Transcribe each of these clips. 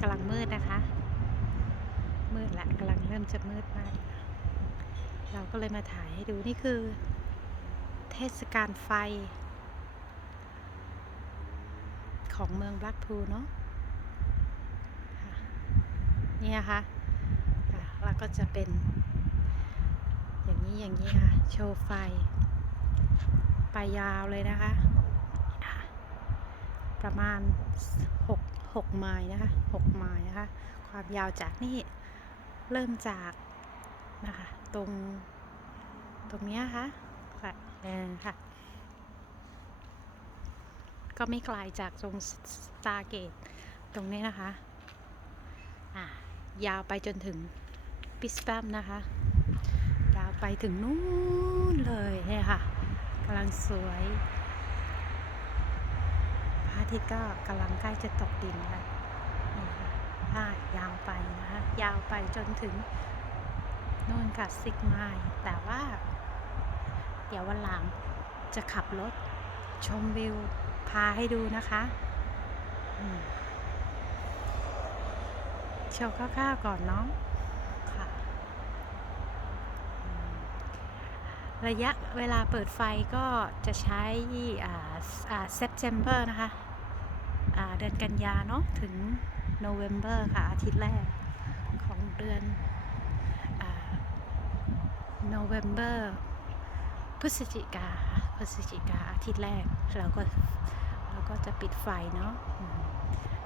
กำลังมืดนะคะ มืดละกำลังเริ่มจะมืดมาก เราก็เลยมาถ่ายให้ดูนี่คือ เทศกาลไฟ ของเมืองบลักพูเนาะนี่นะคะแล้วก็จะเป็น อย่างนี้อย่างนี้ค่ะ โชว์ไฟ ไปยาวเลยนะคะค่ะประมาณ 6 6 ไมล์นะคะ 6 ไมล์นะคะ ความยาวจากนี่เริ่มจากนะคะตรงตรงเนี้ยค่ะค่ะค่ะ ก็ไม่ไกลจากตรงสตาร์เกตตรงนี้นะคะอะยาวไปจนถึงปิสแปมนะคะ ยาวไปถึงนู่นเลยเนี่ยค่ะกำลังสวย อาทิตย์ก็กำลังใกล้จะตกดินแล้วนี่ค่ะพาดยาวไปนะคะยาวไปจนถึงนู่นค่ะซิกไมล์แต่ว่า เดี๋ยววันหลังจะขับรถชมวิว พาให้ดูนะคะอืมโชว์คร่าวๆก่อนเนาะค่ะอืมระยะเวลาเปิดไฟก็จะใช้อ่าอ่า September นะคะ เดือนกันยาเนาะถึง November ค่ะ อาทิตย์แรกของเดือนอ่า November พฤศจิกาพฤศจิกาอาทิตย์แรกเราก็เราก็จะปิดไฟเนาะ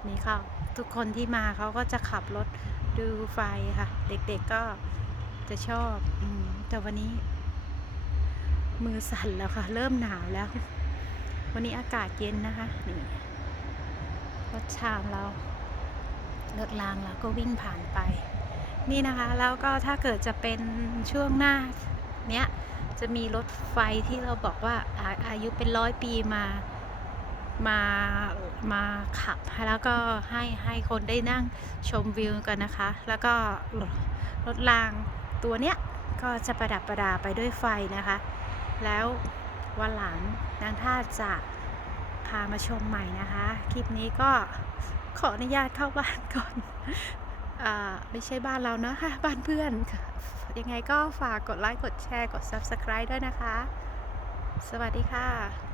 นี่เขาทุกคนที่มาเขาก็จะขับรถดูไฟค่ะ เด็กๆก็จะชอบอแต่วันนี้ มือสั่นแล้วค่ะ เริ่มหนาวแล้ว วันนี้อากาศเย็นนะคะนี่ รถชามเรารถรางเราก็วิ่งผ่านไป นี่นะคะ แล้วก็ถ้าเกิดจะเป็นช่วงหน้าเนี้ยจะมีรถไฟที่เราบอกว่าอาอายุเป็นร้อยปีมามามาขับแล้วก็ให้ให้คนได้นั่งชมวิวกันนะคะ แล้วก็รถรถรางตัวเนี้ยก็จะประดับประดาไปด้วยไฟนะคะ แล้ววันหลังนางท่าจะ พามาชมใหม่นะคะ คลิปนี้ก็ขออนุญาตเข้าบ้านก่อนอไม่ใช่บ้านเรานะคะบ้านเพื่อน ยังไงก็ฝากกดไลค์ กดแชร์ กด Subscribe ด้วยนะคะ สวัสดีค่ะ